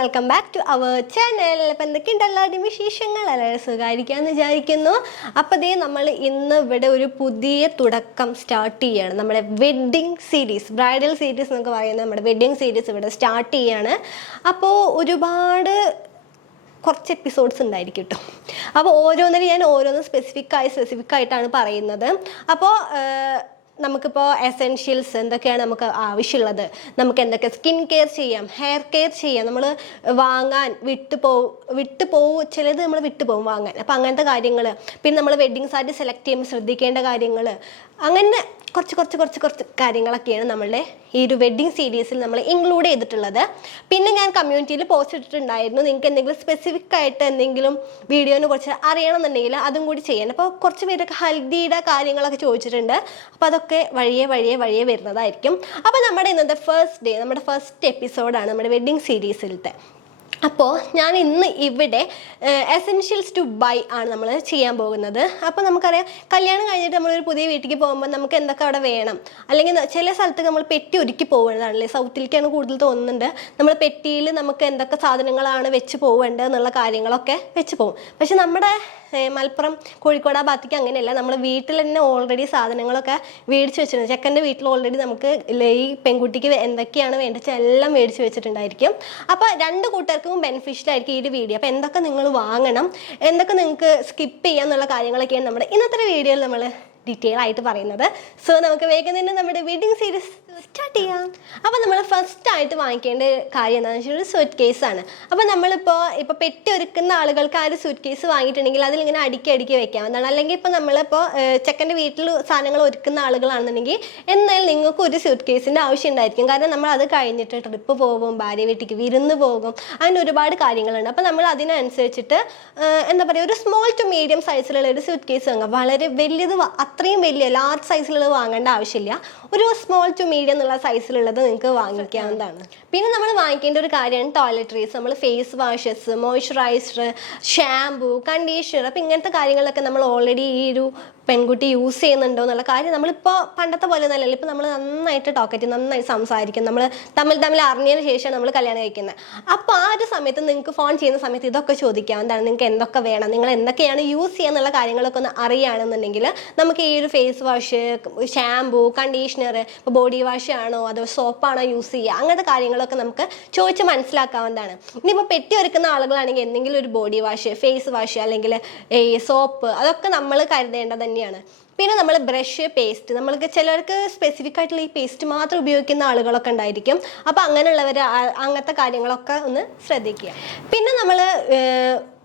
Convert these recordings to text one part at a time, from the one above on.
Welcome back to our channel. അപ്പം എന്തൊക്കെയുണ്ട് എല്ലാവരുടെയും വിശേഷങ്ങൾ? എല്ലാവരും സുഖമായിരിക്കാമെന്ന് വിചാരിക്കുന്നു. അപ്പോൾ ദേ നമ്മൾ ഇന്ന് ഇവിടെ ഒരു പുതിയ തുടക്കം സ്റ്റാർട്ട് ചെയ്യുകയാണ്. നമ്മുടെ വെഡ്ഡിങ് സീരീസ്, ബ്രൈഡൽ സീരീസ് എന്നൊക്കെ പറയുന്നത് നമ്മുടെ വെഡ്ഡിങ് സീരീസ് ഇവിടെ സ്റ്റാർട്ട് ചെയ്യുകയാണ്. അപ്പോൾ കുറച്ച് എപ്പിസോഡ്സ് ഉണ്ടായിരിക്കും കേട്ടോ. അപ്പോൾ ഓരോന്നിനും ഞാൻ ഓരോന്ന് സ്പെസിഫിക് ആയിട്ടാണ് പറയുന്നത്. അപ്പോൾ നമുക്കിപ്പോൾ എസെൻഷ്യൽസ് എന്തൊക്കെയാണ് നമുക്ക് ആവശ്യമുള്ളത്, നമുക്ക് എന്തൊക്കെ സ്കിൻ കെയർ ചെയ്യാം, ഹെയർ കെയർ ചെയ്യാം, നമ്മൾ വാങ്ങാൻ വിട്ടുപോകും ചിലത് നമ്മൾ വിട്ടുപോകും വാങ്ങാൻ. അപ്പോൾ അങ്ങനത്തെ കാര്യങ്ങൾ, പിന്നെ നമ്മൾ വെഡ്ഡിങ് സാരി സെലക്ട് ചെയ്യുമ്പോൾ ശ്രദ്ധിക്കേണ്ട കാര്യങ്ങൾ, അങ്ങനെ കുറച്ച് കാര്യങ്ങളൊക്കെയാണ് നമ്മളുടെ ഈ ഒരു വെഡ്ഡിങ് സീരീസിൽ നമ്മൾ ഇൻക്ലൂഡ് ചെയ്തിട്ടുള്ളത്. പിന്നെ ഞാൻ കമ്മ്യൂണിറ്റിയിൽ പോസ്റ്റ് ഇട്ടിട്ടുണ്ടായിരുന്നു, നിങ്ങൾക്ക് എന്തെങ്കിലും സ്പെസിഫിക് ആയിട്ട് എന്തെങ്കിലും വീഡിയോനെ കുറിച്ച് അറിയണമെന്നുണ്ടെങ്കിൽ അതും കൂടി ചെയ്യാൻ. അപ്പോൾ കുറച്ച് പേരൊക്കെ ഹൽദിയുടെ കാര്യങ്ങളൊക്കെ ചോദിച്ചിട്ടുണ്ട്. അപ്പോൾ അതൊക്കെ വഴിയെ വരുന്നതായിരിക്കും. അപ്പോൾ നമ്മുടെ ഇന്നത്തെ നമ്മുടെ ഫസ്റ്റ് എപ്പിസോഡാണ് നമ്മുടെ വെഡ്ഡിങ് സീരീസിലത്തെ. അപ്പോൾ ഞാൻ ഇന്ന് ഇവിടെ എസെൻഷ്യൽസ് ടു ബൈ ആണ് നമ്മൾ ചെയ്യാൻ പോകുന്നത്. അപ്പോൾ നമുക്കറിയാം, കല്യാണം കഴിഞ്ഞിട്ട് നമ്മളൊരു പുതിയ വീട്ടിലേക്ക് പോകുമ്പോൾ നമുക്ക് എന്തൊക്കെ അവിടെ വേണം, അല്ലെങ്കിൽ ചില സ്ഥലത്ത് നമ്മൾ പെട്ടി ഒരുക്കി പോകുന്നതാണല്ലേ, സൗത്തിലേക്കാണ് കൂടുതൽ തോന്നുന്നുണ്ട്. നമ്മൾ പെട്ടിയിൽ നമുക്ക് എന്തൊക്കെ സാധനങ്ങളാണ് വെച്ച് പോവേണ്ടത് എന്നുള്ള കാര്യങ്ങളൊക്കെ വെച്ച് പോകും. പക്ഷെ നമ്മുടെ മലപ്പുറം കോഴിക്കോട് ആ ഭാഗത്തേക്ക് അങ്ങനെയല്ല. നമ്മൾ വീട്ടിൽ തന്നെ ഓൾറെഡി സാധനങ്ങളൊക്കെ മേടിച്ച് വെച്ചിട്ടുണ്ട്. ചെക്കൻ്റെ വീട്ടിൽ ഓൾറെഡി നമുക്ക് ഈ പെൺകുട്ടിക്ക് എന്തൊക്കെയാണ് വേണ്ടത് എല്ലാം മേടിച്ച് വെച്ചിട്ടുണ്ടായിരിക്കും. അപ്പോൾ രണ്ട് കൂട്ടർക്കും ബെനിഫിഷ്യൽ ആയിരിക്കും ഈ ഒരു വീഡിയോ. അപ്പോൾ എന്തൊക്കെ നിങ്ങൾ വാങ്ങണം, എന്തൊക്കെ നിങ്ങൾക്ക് സ്കിപ്പ് ചെയ്യാന്നുള്ള കാര്യങ്ങളൊക്കെയാണ് നമ്മുടെ ഇന്നത്തെ വീഡിയോയിൽ നമ്മൾ ഡീറ്റെയിൽ ആയിട്ട് പറയുന്നത്. സോ നമുക്ക് വേഗം തന്നെ നമ്മുടെ വെഡ്ഡിങ് സീരീസ് സ്റ്റാർട്ട് ചെയ്യാം. അപ്പോൾ നമ്മൾ ഫസ്റ്റ് ആയിട്ട് വാങ്ങിക്കേണ്ട കാര്യം എന്താണെന്ന് വെച്ചാൽ ഒരു സൂട്ട് കേസാണ്. അപ്പോൾ നമ്മളിപ്പോൾ പെട്ടി ഒരുക്കുന്ന ആളുകൾക്ക് ആ ഒരു സൂട്ട് കേസ് വാങ്ങിയിട്ടുണ്ടെങ്കിൽ അതിലിങ്ങനെ അടുക്കി വെക്കാവുന്നതാണ്. അല്ലെങ്കിൽ ഇപ്പോൾ നമ്മളിപ്പോൾ ചെക്കൻ്റെ വീട്ടിൽ സാധനങ്ങൾ ഒരുക്കുന്ന ആളുകളാണെന്നുണ്ടെങ്കിൽ എന്തായാലും നിങ്ങൾക്ക് ഒരു സൂട്ട് കേസിൻ്റെ ആവശ്യം ഉണ്ടായിരിക്കും. കാരണം നമ്മൾ അത് കഴിഞ്ഞിട്ട് ട്രിപ്പ് പോകും, ഭാര്യ വീട്ടിലേക്ക് വിരുന്ന് പോകും, അങ്ങനെ ഒരുപാട് കാര്യങ്ങളുണ്ട്. അപ്പോൾ നമ്മൾ അതിനനുസരിച്ചിട്ട് എന്താ പറയുക, ഒരു സ്മോൾ ടു മീഡിയം സൈസിലുള്ള ഒരു സൂട്ട് കേസ് വാങ്ങാം. വളരെ വലിയത്, അത്രയും വലിയ ലാർജ് സൈസിലുള്ളത് വാങ്ങേണ്ട ആവശ്യമില്ല. ഒരു സ്മോൾ ടു മീഡിയം എന്നുള്ള സൈസിലുള്ളത് നിങ്ങൾക്ക് വാങ്ങിക്കാവുന്നതാണ്. പിന്നെ നമ്മൾ വാങ്ങിക്കേണ്ട ഒരു കാര്യമാണ് ടോയ്ലറ്ററീസ്. നമ്മൾ face washes, moisturiser, shampoo, conditioner, അപ്പം ഇങ്ങനത്തെ കാര്യങ്ങളൊക്കെ നമ്മൾ ഓൾറെഡി ഈ ഒരു പെൺകുട്ടി യൂസ് ചെയ്യുന്നുണ്ടോ എന്നുള്ള കാര്യം നമ്മളിപ്പോൾ പണ്ടത്തെ പോലെ ഒന്നല്ലല്ലോ. ഇപ്പോൾ നമ്മൾ നന്നായിട്ട് ടോക്കറ്റ്, നന്നായി സംസാരിക്കും, നമ്മൾ തമ്മിൽ അറിഞ്ഞതിന് ശേഷം നമ്മൾ കല്യാണം കഴിക്കുന്നത്. അപ്പോൾ ആ ഒരു സമയത്ത് നിങ്ങൾക്ക് ഫോൺ ചെയ്യുന്ന സമയത്ത് ഇതൊക്കെ ചോദിക്കാം, എന്താണ് നിങ്ങൾക്ക് എന്തൊക്കെ വേണം, നിങ്ങൾ എന്തൊക്കെയാണ് യൂസ് ചെയ്യുക എന്നുള്ള കാര്യങ്ങളൊക്കെ ഒന്ന് അറിയുകയാണെന്നുണ്ടെങ്കിൽ നമുക്ക് ഈ ഒരു ഫേസ് വാഷ്, ഷാംപൂ, കണ്ടീഷണർ, ഇപ്പോൾ ബോഡി വാഷ് ആണോ അതോ സോപ്പാണോ യൂസ് ചെയ്യുക, അങ്ങനത്തെ കാര്യങ്ങളൊക്കെ നമുക്ക് ചോദിച്ച് മനസ്സിലാക്കാവുന്നതാണ്. ഇനിയിപ്പോൾ പെട്ടി ഒരുക്കുന്ന ആളുകളാണെങ്കിൽ എന്തെങ്കിലും ഒരു ബോഡി വാഷ്, ഫേസ് വാഷ് അല്ലെങ്കിൽ ഈ സോപ്പ്, അതൊക്കെ നമ്മൾ കരുതേണ്ടത് തന്നെയാണ്. പിന്നെ നമ്മൾ ബ്രഷ്, പേസ്റ്റ്, നമ്മൾക്ക് ചിലർക്ക് സ്പെസിഫിക് ആയിട്ടുള്ള ഈ പേസ്റ്റ് മാത്രം ഉപയോഗിക്കുന്ന ആളുകളൊക്കെ ഉണ്ടായിരിക്കും. അപ്പോൾ അങ്ങനെയുള്ളവർ അങ്ങനത്തെ കാര്യങ്ങളൊക്കെ ഒന്ന് ശ്രദ്ധിക്കുക. പിന്നെ നമ്മൾ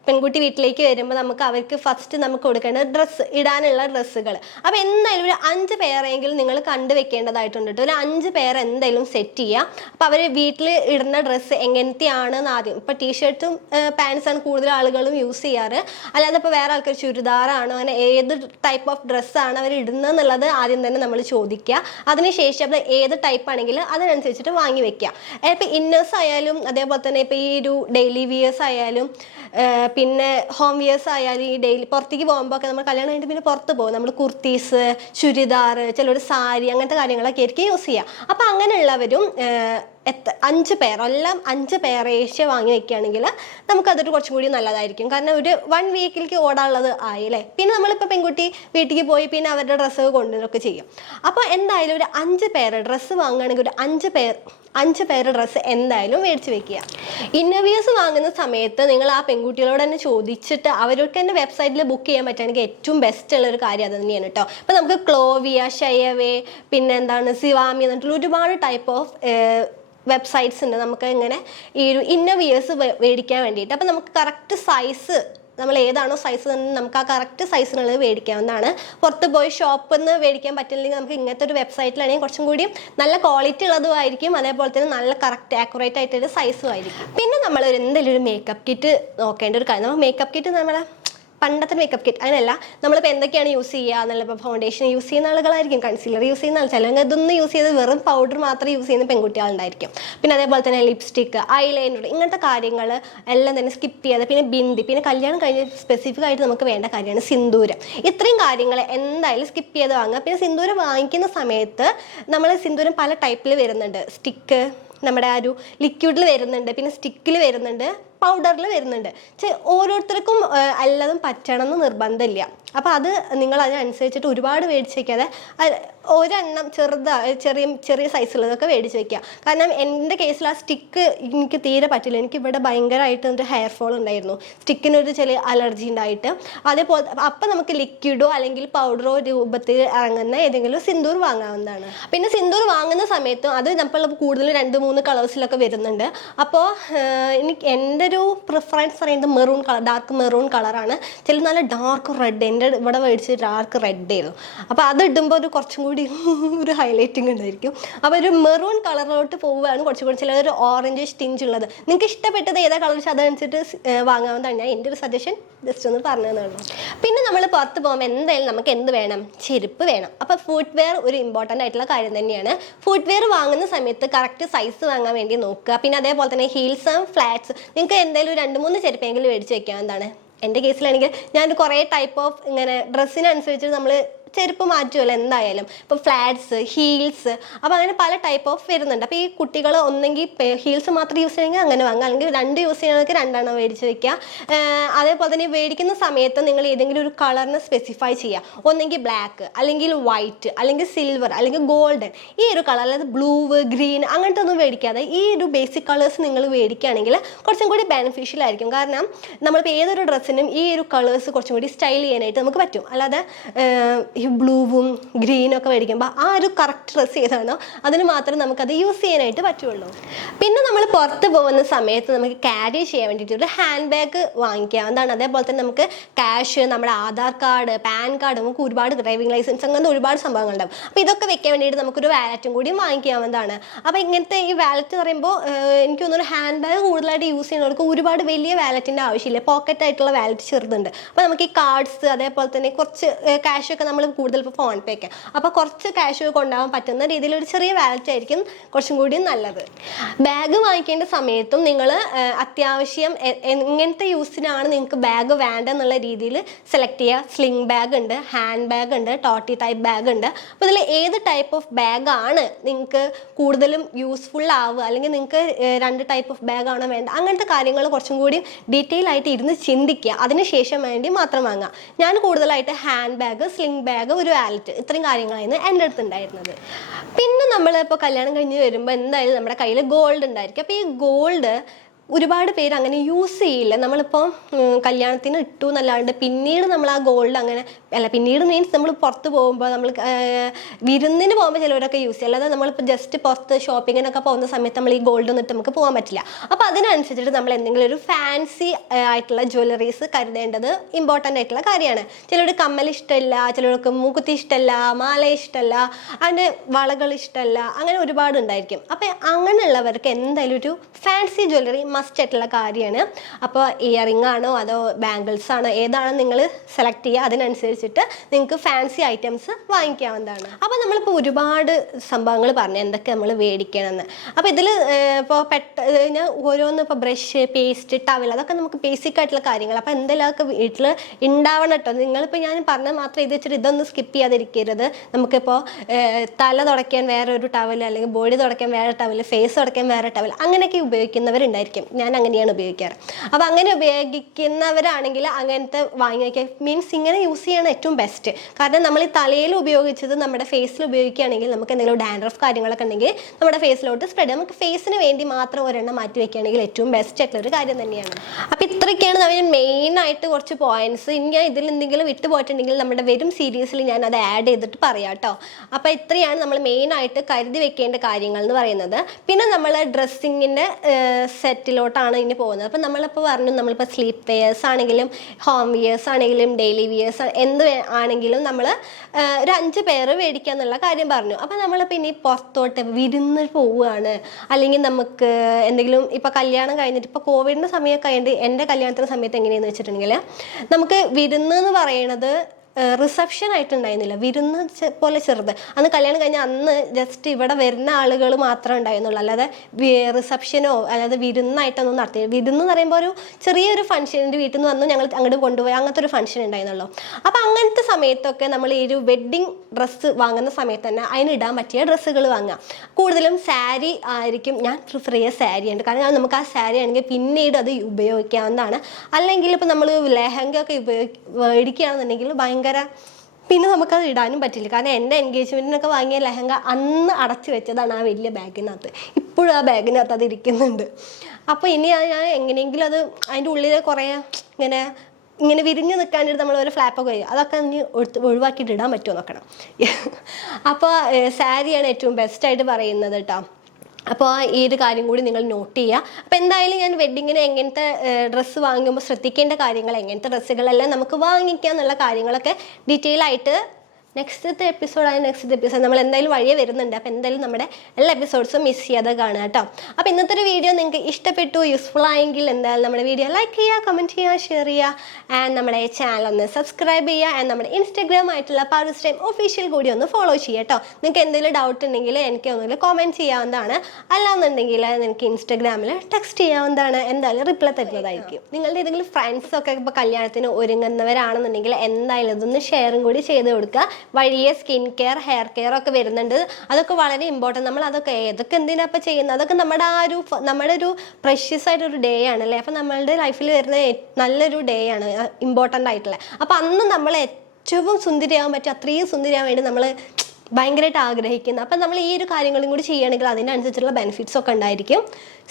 പെൺകുട്ടി വീട്ടിലേക്ക് വരുമ്പോൾ അവർക്ക് ഫസ്റ്റ് നമുക്ക് കൊടുക്കേണ്ട ഡ്രസ്സ്, ഇടാനുള്ള ഡ്രസ്സുകൾ. അപ്പോൾ എന്തായാലും ഒരു 5 പേരെങ്കിലും നിങ്ങൾ കണ്ടുവെക്കേണ്ടതായിട്ടുണ്ട് കേട്ടോ. ഒരു 5 പേർ എന്തായാലും സെറ്റ് ചെയ്യുക. അപ്പോൾ അവർ വീട്ടിൽ ഇടുന്ന ഡ്രസ്സ് എങ്ങനത്തെയാണെന്ന് ആദ്യം, ഇപ്പോൾ ടീഷർട്ടും പാൻസാണ് കൂടുതൽ ആളുകളും യൂസ് ചെയ്യാറ്. അല്ലാതെ ഇപ്പോൾ വേറെ ആൾക്കാർ ചുരിദാറാണോ, അങ്ങനെ ഏത് ടൈപ്പ് ഓഫ് ഡ്രസ്സാണ് അവർ ഇടുന്നത് എന്നുള്ളത് ആദ്യം തന്നെ നമ്മൾ ചോദിക്കുക. അതിനുശേഷം അത് ഏത് ടൈപ്പ് ആണെങ്കിൽ അതിനനുസരിച്ചിട്ട് വാങ്ങി വെക്കുക. ഇപ്പോൾ ഇന്നേഴ്സ് ആയാലും അതേപോലെ തന്നെ ഇപ്പോൾ ഈ ഒരു ഡെയിലി വിയേഴ്സ് ആയാലും പിന്നെ ഹോം വിയേഴ്സ് ആയാലും ഈ ഡെയിലി പുറത്തേക്ക് പോകുമ്പോൾ ഒക്കെ നമ്മൾ കല്യാണം കഴിഞ്ഞിട്ട് പിന്നെ പുറത്ത് പോകും, നമ്മൾ കുർത്തീസ്, ചുരിദാർ, ചിലർ സാരി, അങ്ങനത്തെ കാര്യങ്ങളൊക്കെ ആയിരിക്കും യൂസ് ചെയ്യുക. അപ്പോൾ അങ്ങനെയുള്ളവരും 5 പേർ, എല്ലാം 5 പേരേശ്യ വാങ്ങി വെക്കുകയാണെങ്കിൽ നമുക്കതൊരു കുറച്ചും കൂടി നല്ലതായിരിക്കും. കാരണം ഒരു 1 വീക്കിലേക്ക് ഓടാനുള്ളത് ആയില്ലേ. പിന്നെ നമ്മളിപ്പോൾ പെൺകുട്ടി വീട്ടിലേക്ക് പോയി പിന്നെ അവരുടെ ഡ്രസ്സ് കൊണ്ടുവരൊക്കെ ചെയ്യും. അപ്പോൾ എന്തായാലും ഒരു 5 പേർ ഡ്രസ്സ് വാങ്ങുകയാണെങ്കിൽ ഒരു 5 പേർ ഡ്രസ്സ് എന്തായാലും മേടിച്ച് വെക്കുക. ഇന്നർവ്യൂസ് വാങ്ങുന്ന സമയത്ത് നിങ്ങൾ ആ പെൺകുട്ടികളോട് തന്നെ ചോദിച്ചിട്ട് അവർക്ക് തന്നെ വെബ്സൈറ്റിൽ ബുക്ക് ചെയ്യാൻ പറ്റുകയാണെങ്കിൽ ഏറ്റവും ബെസ്റ്റ് ഉള്ളൊരു കാര്യം അത് തന്നെയാണ് കേട്ടോ. അപ്പോൾ നമുക്ക് ക്ലോവിയ, ഷെയവേ, പിന്നെ എന്താണ് സിവാമി എന്നിട്ടുള്ള ഒരുപാട് ടൈപ്പ് ഓഫ് വെബ്സൈറ്റ്സ് ഉണ്ട് നമുക്ക് ഇങ്ങനെ ഈ ഒരു ഇന്നർവ്യൂസ് മേടിക്കാൻ വേണ്ടിയിട്ട്. അപ്പോൾ നമുക്ക് കറക്റ്റ് സൈസ്, നമ്മൾ ഏതാണോ സൈസ് തന്നെ നമുക്ക് ആ കറക്റ്റ് സൈസിനുള്ളത് മേടിക്കാവുന്നതാണ്. പുറത്ത് പോയി ഷോപ്പിൽ നിന്ന് മേടിക്കാൻ പറ്റില്ലെങ്കിൽ നമുക്ക് ഇങ്ങനത്തെ ഒരു വെബ്സൈറ്റിലാണെങ്കിൽ കുറച്ചും കൂടി നല്ല ക്വാളിറ്റി ഉള്ളതുമായിരിക്കും, അതേപോലെ തന്നെ നല്ല കറക്റ്റ് ആക്യുറേറ്റ് ആയിട്ടൊരു സൈസും ആയിരിക്കും. പിന്നെ നമ്മൾ എന്തെങ്കിലും ഒരു മേക്കപ്പ് കിറ്റ് നോക്കേണ്ട ഒരു കാര്യം, നമുക്ക് മേക്കപ്പ് കിറ്റ് നമ്മളെ പണ്ടത്തെ മേക്കപ്പ് കിറ്റ് അങ്ങനെയല്ല. നമ്മളിപ്പോൾ എന്തൊക്കെയാണ് യൂസ് ചെയ്യുക എന്നുള്ള, ഇപ്പോൾ ഫൗണ്ടേഷൻ യൂസ് ചെയ്യുന്ന ആളുകളായിരിക്കും, കൺസീലർ യൂസ് ചെയ്യുന്ന ആൾ, ചിലപ്പോൾ ഇതൊന്നും യൂസ് ചെയ്ത് വെറും പൗഡർ മാത്രം യൂസ് ചെയ്യുന്ന പെൺകുട്ടികളുണ്ടായിരിക്കും. പിന്നെ അതേപോലെ തന്നെ ലിപ്സ്റ്റിക്ക്, ഐലൈനർ, ഇങ്ങനത്തെ കാര്യങ്ങൾ എല്ലാം തന്നെ സ്കിപ്പ് ചെയ്യാതെ, പിന്നെ ബിന്ദി, പിന്നെ കല്യാണം കഴിഞ്ഞ് സ്പെസിഫിക് ആയിട്ട് നമുക്ക് വേണ്ട കാര്യമാണ് സിന്ദൂരം. ഇത്രയും കാര്യങ്ങൾ എന്തായാലും സ്കിപ്പ് ചെയ്ത് വാങ്ങുക. പിന്നെ സിന്ദൂരം വാങ്ങിക്കുന്ന സമയത്ത് നമ്മൾ സിന്ദൂരം പല ടൈപ്പിൽ വരുന്നുണ്ട്, സ്റ്റിക്ക്, നമ്മുടെ ആ ഒരു ലിക്വിഡിൽ വരുന്നുണ്ട്, പിന്നെ സ്റ്റിക്കിൽ വരുന്നുണ്ട്, പൗഡറിൽ വരുന്നുണ്ട്. ഓരോരുത്തർക്കും എല്ലാതും പറ്റണം എന്ന് നിർബന്ധമില്ല. അപ്പോൾ അത് നിങ്ങൾ അതിനനുസരിച്ചിട്ട് ഒരുപാട് മേടിച്ച് വയ്ക്കാതെ ഒരെണ്ണം ചെറിയ ചെറിയ സൈസുള്ളതൊക്കെ മേടിച്ച് വയ്ക്കുക. കാരണം എൻ്റെ കേസിൽ ആ സ്റ്റിക്ക് എനിക്ക് തീരെ പറ്റില്ല. എനിക്ക് ഇവിടെ ഭയങ്കരമായിട്ട് ഒരു ഹെയർ ഫോൾ ഉണ്ടായിരുന്നു, സ്റ്റിക്കിനൊരു ചെറിയ അലർജി ഉണ്ടായിട്ട്. അതേപോലെ അപ്പം നമുക്ക് ലിക്വിഡോ അല്ലെങ്കിൽ പൗഡറോ രൂപത്തിൽ ഇറങ്ങുന്ന ഏതെങ്കിലും സിന്ദൂർ വാങ്ങാവുന്നതാണ്. പിന്നെ സിന്ദൂർ വാങ്ങുന്ന സമയത്തും അത് നമ്മൾ കൂടുതൽ 2-3 കളേഴ്സിലൊക്കെ വരുന്നുണ്ട്. അപ്പോൾ എനിക്ക് എൻ്റെ ഒരു പ്രിഫറൻസ് പറയുന്നത് മെറൂൺ കളർ, ഡാർക്ക് മെറൂൺ കളറാണ്. ചില നല്ല ഡാർക്ക് റെഡ്, എൻ്റെ ഇവിടെ മേടിച്ച് ഡാർക്ക് റെഡ് ആയിരുന്നു. അപ്പോൾ അത് ഇടുമ്പോൾ ഒരു കുറച്ചും കൂടി ഒരു ഹൈലൈറ്റിങ് ഉണ്ടായിരിക്കും. അപ്പോൾ ഒരു മെറൂൺ കളറിലോട്ട് പോവുകയാണ് കുറച്ചും കൂടി. ചിലതൊരു ഓറഞ്ച് ടിഞ്ച് ഉള്ളത്, നിങ്ങൾക്ക് ഇഷ്ടപ്പെട്ടത് ഏതാ കളർ വെച്ചാൽ അതനുസരിച്ചിട്ട് വാങ്ങാവുന്നതാണ്. ഞാൻ എൻ്റെ ഒരു സജഷൻ ജസ്റ്റ് ഒന്ന് പറഞ്ഞു തന്നുള്ളൂ. പിന്നെ നമ്മൾ പുറത്ത് പോകുമ്പോൾ എന്തായാലും നമുക്ക് എന്ത് വേണം? ചെരുപ്പ് വേണം. അപ്പോൾ ഫുഡ് വെയർ ഒരു ഇമ്പോർട്ടൻ്റ് ആയിട്ടുള്ള കാര്യം തന്നെയാണ്. ഫുഡ് വെയർ വാങ്ങുന്ന സമയത്ത് കറക്റ്റ് സൈസ് വാങ്ങാൻ വേണ്ടി നോക്കുക. പിന്നെ അതേപോലെ തന്നെ ഹീൽസ് ആൻഡ് ഫ്ലാറ്റ്സ്, നിങ്ങൾക്ക് എന്തായാലും 2-3 ചെരുപ്പെങ്കിലും മേടിച്ച് വെക്കാവുന്നതാണ്. എൻ്റെ കേസിലാണെങ്കിൽ ഞാൻ കുറേ ടൈപ്പ് ഓഫ് ഇങ്ങനെ ഡ്രസ്സിനനുസരിച്ച് നമ്മൾ ചെരുപ്പ് മാറ്റുമല്ലോ എന്തായാലും. ഇപ്പോൾ ഫ്ലാറ്റ്സ്, ഹീൽസ്, അപ്പോൾ അങ്ങനെ പല ടൈപ്പ് ഓഫ് വരുന്നുണ്ട്. അപ്പോൾ ഈ കുട്ടികൾ ഒന്നെങ്കിൽ ഹീൽസ് മാത്രം യൂസ് ചെയ്യണമെങ്കിൽ അങ്ങനെ വാങ്ങുക, അല്ലെങ്കിൽ 2 യൂസ് ചെയ്യണമെങ്കിൽ 2 മേടിച്ച് വെക്കുക. അതേപോലെ തന്നെ മേടിക്കുന്ന സമയത്ത് നിങ്ങൾ ഏതെങ്കിലും ഒരു കളറിന് സ്പെസിഫൈ ചെയ്യുക. ഒന്നെങ്കിൽ ബ്ലാക്ക്, അല്ലെങ്കിൽ വൈറ്റ്, അല്ലെങ്കിൽ സിൽവർ, അല്ലെങ്കിൽ ഗോൾഡൻ, ഈ ഒരു കളർ. അല്ലാതെ ബ്ലൂ, ഗ്രീൻ അങ്ങനത്തെ ഒന്നും മേടിക്കാതെ ഈ ഒരു ബേസിക് കളേഴ്സ് നിങ്ങൾ മേടിക്കുകയാണെങ്കിൽ കുറച്ചും കൂടി ബെനിഫിഷ്യൽ ആയിരിക്കും. കാരണം നമ്മളിപ്പോൾ ഏതൊരു ഡ്രസ്സിനും ഈ ഒരു കളേഴ്സ് കുറച്ചും കൂടി സ്റ്റൈൽ ചെയ്യാനായിട്ട് നമുക്ക് പറ്റും. അല്ലാതെ ഈ ബ്ലൂവും ഗ്രീനും ഒക്കെ മേടിക്കുമ്പോൾ ആ ഒരു കറക്റ്റ് ഡ്രസ്സ് ഏതാണോ അതിന് മാത്രം നമുക്കത് യൂസ് ചെയ്യാനായിട്ട് പറ്റുള്ളൂ. പിന്നെ നമ്മൾ പുറത്ത് പോകുന്ന സമയത്ത് നമുക്ക് ക്യാരി ചെയ്യാൻ വേണ്ടിയിട്ട് ഒരു ഹാൻഡ് ബാഗ് വാങ്ങിക്കാവുന്നതാണ്. അതേപോലെ തന്നെ നമുക്ക് ക്യാഷ്, നമ്മുടെ ആധാർ കാർഡ്, പാൻ കാർഡ്, നമുക്ക് ഒരുപാട് ഡ്രൈവിംഗ് ലൈസൻസ്, അങ്ങനത്തെ ഒരുപാട് സംഭവങ്ങളുണ്ടാവും. അപ്പോൾ ഇതൊക്കെ വെക്കാൻ വേണ്ടിയിട്ട് നമുക്കൊരു വാലറ്റും കൂടി വാങ്ങിക്കാവുന്നതാണ്. അപ്പോൾ ഇങ്ങനത്തെ ഈ വാലറ്റ് എന്ന് പറയുമ്പോൾ എനിക്ക് തോന്നുന്നു ഹാൻഡ് ബാഗ് കൂടുതലായിട്ട് യൂസ് ചെയ്യുന്നവർക്ക് ഒരുപാട് വലിയ വാലറ്റിൻ്റെ ആവശ്യമില്ല. പോക്കറ്റ് ആയിട്ടുള്ള വാലറ്റ് ചെറുതുണ്ട്. അപ്പോൾ നമുക്ക് ഈ കാർഡ്സ്, അതേപോലെ തന്നെ കുറച്ച് ക്യാഷൊക്കെ നമ്മൾ കൂടുതൽ ഇപ്പോൾ ഫോൺ പേ ഒക്കെ, അപ്പോൾ കുറച്ച് ക്യാഷ് കൊണ്ടുപോകാൻ പറ്റുന്ന രീതിയിൽ ഒരു ചെറിയ വാലറ്റ് ആയിരിക്കും കുറച്ചും കൂടി നല്ലത്. ബാഗ് വാങ്ങിക്കേണ്ട സമയത്തും നിങ്ങൾ അത്യാവശ്യം എങ്ങനത്തെ യൂസിനാണ് നിങ്ങൾക്ക് ബാഗ് വേണ്ടെന്നുള്ള രീതിയിൽ സെലക്ട് ചെയ്യുക. സ്ലിംഗ് ബാഗ് ഉണ്ട്, ഹാൻഡ് ബാഗ് ഉണ്ട്, ടോട്ടി ടൈപ്പ് ബാഗ് ഉണ്ട്. അപ്പോൾ ഇതിൽ ഏത് ടൈപ്പ് ഓഫ് ബാഗാണ് നിങ്ങൾക്ക് കൂടുതലും യൂസ്ഫുൾ ആവുക, അല്ലെങ്കിൽ നിങ്ങൾക്ക് 2 ടൈപ്പ് ഓഫ് ബാഗാണോ വേണ്ട, അങ്ങനത്തെ കാര്യങ്ങൾ കുറച്ചും കൂടി ഡീറ്റെയിൽ ആയിട്ട് ഇരുന്ന് ചിന്തിക്കുക. അതിനുശേഷം വേണ്ടി മാത്രം വാങ്ങുക. ഞാൻ കൂടുതലായിട്ട് ഹാൻഡ് ബാഗ്, സ്ലിംഗ് ബാഗ്, ഒരു വാലറ്റ്, ഇത്രയും കാര്യങ്ങളായിരുന്നു എൻ്റെ അടുത്ത് ഉണ്ടായിരുന്നത്. പിന്നെ നമ്മളിപ്പോൾ കല്യാണം കഴിഞ്ഞ് വരുമ്പോൾ എന്തായാലും നമ്മുടെ കയ്യിൽ ഗോൾഡ് ഉണ്ടായിരിക്കും. അപ്പോൾ ഈ ഗോൾഡ് ഒരുപാട് പേര് അങ്ങനെ യൂസ് ചെയ്യില്ല. നമ്മളിപ്പോൾ കല്യാണത്തിന് ഇട്ടു എന്നല്ലാണ്ട് പിന്നീട് നമ്മൾ ആ ഗോൾഡ് അങ്ങനെ അല്ല, പിന്നീട് മീൻസ് നമ്മൾ പുറത്ത് പോകുമ്പോൾ നമ്മൾ വിരുന്നിന് പോകുമ്പോൾ ചിലവരൊക്കെ യൂസ് ചെയ്യും. അല്ലാതെ നമ്മളിപ്പോൾ ജസ്റ്റ് പുറത്ത് ഷോപ്പിങ്ങിനൊക്കെ പോകുന്ന സമയത്ത് നമ്മൾ ഈ ഗോൾഡ് ഒന്നും ഇട്ട് നമുക്ക് പോകാൻ പറ്റില്ല. അപ്പോൾ അതിനനുസരിച്ചിട്ട് നമ്മൾ എന്തെങ്കിലും ഒരു ഫാൻസി ആയിട്ടുള്ള ജ്വല്ലറീസ് കരുതേണ്ടത് ഇമ്പോർട്ടൻ്റ് ആയിട്ടുള്ള കാര്യമാണ്. ചിലവർക്ക് കമ്മൽ ഇഷ്ടമല്ല, ചിലവർക്ക് മൂക്കുത്തി ഇഷ്ടമല്ല, മാല ഇഷ്ടമല്ല, അതിൻ്റെ വളകൾ ഇഷ്ടമല്ല, അങ്ങനെ ഒരുപാട് ഉണ്ടായിരിക്കും. അപ്പോൾ അങ്ങനെയുള്ളവർക്ക് എന്തായാലും ഒരു ഫാൻസി ജ്വല്ലറി മസ്റ്റ് ആയിട്ടുള്ള കാര്യമാണ്. അപ്പോൾ ഇയറിംഗ് ആണോ അതോ ബാംഗിൾസ് ആണോ ഏതാണോ നിങ്ങൾ സെലക്ട് ചെയ്യുക. അതിനനുസരിച്ചിട്ട് നിങ്ങൾക്ക് ഫാൻസി ഐറ്റംസ് വാങ്ങിക്കാവുന്നതാണ്. അപ്പോൾ നമ്മളിപ്പോൾ ഒരുപാട് സംഭവങ്ങൾ പറഞ്ഞു എന്തൊക്കെ നമ്മൾ മേടിക്കണമെന്ന്. അപ്പോൾ ഇതിൽ ഇപ്പോൾ ഞാൻ ഓരോന്ന് ഇപ്പോൾ ബ്രഷ്, പേസ്റ്റ്, ടവൽ, അതൊക്കെ നമുക്ക് ബേസിക് ആയിട്ടുള്ള കാര്യങ്ങൾ. അപ്പോൾ എന്തെങ്കിലുമൊക്കെ വീട്ടിൽ ഉണ്ടാവണം കേട്ടോ. നിങ്ങളിപ്പോൾ ഞാൻ പറഞ്ഞാൽ മാത്രം ഇത് വെച്ചിട്ട് ഇതൊന്നും സ്കിപ്പ് ചെയ്യാതിരിക്കരുത്. നമുക്കിപ്പോൾ തല തുടയ്ക്കാൻ വേറെ ഒരു ടവൽ, അല്ലെങ്കിൽ ബോഡി തുടയ്ക്കാൻ വേറെ ടവൽ, ഫേസ് തുടയ്ക്കാൻ വേറെ ടവൽ, അങ്ങനെയൊക്കെ ഉപയോഗിക്കുന്നവരുണ്ടായിരിക്കും. ഞാൻ അങ്ങനെയാണ് ഉപയോഗിക്കാറ്. അപ്പോൾ അങ്ങനെ ഉപയോഗിക്കുന്നവരാണെങ്കിൽ അങ്ങനത്തെ വാങ്ങി വയ്ക്കുക. മീൻസ് ഇങ്ങനെ യൂസ് ചെയ്യണം ഏറ്റവും ബെസ്റ്റ്. കാരണം നമ്മൾ ഈ തലയിൽ ഉപയോഗിച്ചത് നമ്മുടെ ഫേസിൽ ഉപയോഗിക്കുകയാണെങ്കിൽ നമുക്ക് എന്തെങ്കിലും ഡാൻഡ്രഫ് കാര്യങ്ങളൊക്കെ ഉണ്ടെങ്കിൽ നമ്മുടെ ഫേസിലോട്ട് സ്പ്രെഡ്, നമുക്ക് ഫേസിന് വേണ്ടി മാത്രം ഒരെണ്ണം മാറ്റി വയ്ക്കുകയാണെങ്കിൽ ഏറ്റവും ബെസ്റ്റ് ആയിട്ടുള്ളൊരു കാര്യം തന്നെയാണ്. അപ്പോൾ ഇത്രയൊക്കെയാണ് നമ്മൾ മെയിനായിട്ട് കുറച്ച് പോയിന്റ്സ്. ഇനി ഞാൻ ഇതിൽ എന്തെങ്കിലും വിട്ടു പോയിട്ടുണ്ടെങ്കിൽ നമ്മുടെ വരും സീരീസിൽ ഞാൻ അത് ആഡ് ചെയ്തിട്ട് പറയാം കേട്ടോ. അപ്പോൾ ഇത്രയാണ് നമ്മൾ മെയിനായിട്ട് കരുതി വെക്കേണ്ട കാര്യങ്ങൾ എന്ന് പറയുന്നത്. പിന്നെ നമ്മൾ ഡ്രസ്സിങ്ങിൻ്റെ സെറ്റിലോട്ടാണ് ഇനി പോകുന്നത്. അപ്പോൾ നമ്മളിപ്പോൾ പറഞ്ഞു, നമ്മളിപ്പോൾ സ്ലീപ്പ് വെയേഴ്സ് ആണെങ്കിലും ഹോം വിയേഴ്സ് ആണെങ്കിലും ഡെയിലി വിയേഴ്സ് എന്ത് ആണെങ്കിലും നമ്മൾ ഒരു 5 പേര് മേടിക്കുക എന്നുള്ള കാര്യം പറഞ്ഞു. അപ്പോൾ നമ്മളിപ്പോൾ ഇനി പുറത്തോട്ട് വിരുന്ന് പോവുകയാണ്, അല്ലെങ്കിൽ നമുക്ക് എന്തെങ്കിലും ഇപ്പോൾ കല്യാണം കഴിഞ്ഞിട്ട് ഇപ്പോൾ കോവിഡിൻ്റെ സമയമൊക്കെ കഴിഞ്ഞിട്ട് എൻ്റെ കല്യാണത്തിൻ്റെ സമയത്ത് എങ്ങനെയാണെന്ന് വെച്ചിട്ടുണ്ടെങ്കിൽ നമുക്ക് വിരുന്ന് എന്ന് പറയണത് റിസപ്ഷൻ ആയിട്ടുണ്ടായിരുന്നില്ല, വിരുന്ന് പോലെ ചെറുത്. അന്ന് കല്യാണം കഴിഞ്ഞ അന്ന് ജസ്റ്റ് ഇവിടെ വരുന്ന ആളുകൾ മാത്രമേ ഉണ്ടായിരുന്നുള്ളൂ, അല്ലാതെ റിസപ്ഷനോ അല്ലാതെ വിരുന്നായിട്ടൊന്നും നടത്തി. വിരുന്ന് എന്ന് പറയുമ്പോൾ ഒരു ചെറിയൊരു ഫംഗ്ഷൻ, എൻ്റെ വീട്ടിൽ നിന്ന് വന്നു ഞങ്ങൾ അങ്ങോട്ട് കൊണ്ടുപോയി, അങ്ങനത്തെ ഒരു ഫംഗ്ഷൻ ഉണ്ടായിരുന്നുള്ളൂ. അപ്പോൾ അങ്ങനത്തെ സമയത്തൊക്കെ നമ്മൾ ഈ ഒരു വെഡ്ഡിങ് ഡ്രസ്സ് വാങ്ങുന്ന സമയത്ത് തന്നെ അതിന് ഇടാൻ പറ്റിയ ഡ്രസ്സുകൾ വാങ്ങുക. കൂടുതലും സാരി ആയിരിക്കും ഞാൻ പ്രിഫർ ചെയ്യുക, സാരിയുണ്ട്. കാരണം നമുക്ക് ആ സാരി ആണെങ്കിൽ പിന്നീട് അത് ഉപയോഗിക്കാവുന്നതാണ്. അല്ലെങ്കിൽ ഇപ്പോൾ നമ്മൾ ലെഹങ്ക ഒക്കെ മേടിക്കുകയാണെന്നുണ്ടെങ്കിൽ ഭയങ്കര പിന്നെ നമുക്കത് ഇടാനും പറ്റില്ല. കാരണം എൻ്റെ എൻഗേജ്മെൻറ്റിനൊക്കെ വാങ്ങിയ ലെഹങ്ക അന്ന് അടച്ചു വെച്ചതാണ് ആ വലിയ ബാഗിനകത്ത്. ഇപ്പോഴും ആ ബാഗിനകത്ത് അത് ഇരിക്കുന്നുണ്ട്. അപ്പോൾ ഇനി ഞാൻ എങ്ങനെയെങ്കിലും അത് അതിൻ്റെ ഉള്ളിൽ കുറേ ഇങ്ങനെ വിരിഞ്ഞ് നിൽക്കാനായിട്ട് നമ്മൾ ഒരു ഫ്ലാപ്പൊക്കെ ചെയ്യും, അതൊക്കെ ഇനി ഒഴിവാക്കിയിട്ട് ഇടാൻ പറ്റുമോ നോക്കണം. അപ്പോൾ സാരിയാണ് ഏറ്റവും ബെസ്റ്റായിട്ട് പറയുന്നത് കേട്ടോ. അപ്പോൾ ഈ ഒരു കാര്യം കൂടി നിങ്ങൾ നോട്ട് ചെയ്യുക. അപ്പോൾ എന്തായാലും ഞാൻ വെഡ്ഡിങ്ങിന് എങ്ങനത്തെ ഡ്രസ്സ് വാങ്ങുമ്പോൾ ശ്രദ്ധിക്കേണ്ട കാര്യങ്ങൾ, എങ്ങനത്തെ ഡ്രസ്സുകളെല്ലാം നമുക്ക് വാങ്ങിക്കുക എന്നുള്ള കാര്യങ്ങളൊക്കെ ഡീറ്റെയിൽ ആയിട്ട് നെക്സ്റ്റ് എപ്പിസോഡ് നമ്മൾ എന്തായാലും വഴിയെ വരുന്നുണ്ട്. അപ്പോൾ എന്തായാലും നമ്മുടെ എല്ലാ എപ്പിസോഡ്സും മിസ് ചെയ്യാതെ കാണുക കേട്ടോ. അപ്പോൾ ഇന്നത്തെ ഒരു വീഡിയോ നിങ്ങൾക്ക് ഇഷ്ടപ്പെട്ടു, യൂസ്ഫുൾ ആയെങ്കിൽ എന്തായാലും നമ്മുടെ വീഡിയോ ലൈക്ക് ചെയ്യുക, കമൻറ്റ് ചെയ്യുക, ഷെയർ ചെയ്യുക, ആൻഡ് നമ്മുടെ ചാനൽ ഒന്ന് സബ്സ്ക്രൈബ് ചെയ്യുക, ആൻഡ് നമ്മുടെ ഇൻസ്റ്റഗ്രാം ആയിട്ടുള്ള പാരൂസ് ടൈം ഒഫീഷ്യൽ കൂടി ഒന്ന് ഫോളോ ചെയ്യുക കേട്ടോ. നിങ്ങൾക്ക് എന്തെങ്കിലും ഡൗട്ട് ഉണ്ടെങ്കിൽ എനിക്ക് ഒന്നുകിൽ കോമെൻറ്റ് ചെയ്യാവുന്നതാണ്, അല്ലാന്നുണ്ടെങ്കിൽ നിങ്ങൾക്ക് ഇൻസ്റ്റഗ്രാമിൽ ടെക്സ്റ്റ് ചെയ്യാവുന്നതാണ്. എന്തായാലും റിപ്ലൈ തരുന്നതായിരിക്കും. നിങ്ങളുടെ ഏതെങ്കിലും ഫ്രണ്ട്സൊക്കെ ഇപ്പോൾ കല്യാണത്തിന് ഒരുങ്ങുന്നവരാണെന്നുണ്ടെങ്കിൽ എന്തായാലും ഇതൊന്ന് ഷെയറും കൂടി ചെയ്ത് കൊടുക്കുക. വഴിയെ സ്കിൻ കെയർ, ഹെയർ കെയർ ഒക്കെ വരുന്നുണ്ട്. അതൊക്കെ വളരെ ഇമ്പോർട്ടൻറ്റ്. നമ്മൾ അതൊക്കെ എന്തിനാ ഇപ്പോൾ ചെയ്യുന്നത്? അതൊക്കെ നമ്മുടെ ഒരു പ്രഷ്യസ് ആയിട്ടൊരു ഡേ ആണല്ലേ. അപ്പം നമ്മളുടെ ലൈഫിൽ വരുന്ന നല്ലൊരു ഡേ ആണ്, ഇമ്പോർട്ടൻ്റ് ആയിട്ടുള്ള. അപ്പം അന്ന് നമ്മൾ ഏറ്റവും സുന്ദരിയാകാൻ പറ്റും, അത്രയും സുന്ദരിയാകാൻ വേണ്ടി നമ്മൾ ഭയങ്കരമായിട്ട് ആഗ്രഹിക്കുന്നത്. അപ്പം നമ്മൾ ഈ ഒരു കാര്യങ്ങളും കൂടി ചെയ്യുകയാണെങ്കിൽ അതിനനുസരിച്ചുള്ള ബെനിഫിറ്റ്സ് ഒക്കെ ഉണ്ടായിരിക്കും.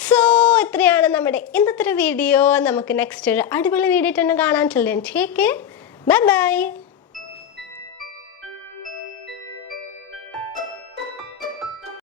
സോ ഇത്രയാണ് നമ്മുടെ ഇന്നത്തെ ഒരു വീഡിയോ. നമുക്ക് നെക്സ്റ്റ് ഒരു അടിപൊളി വീഡിയോ തന്നെ കാണാൻ. Take care, bye bye.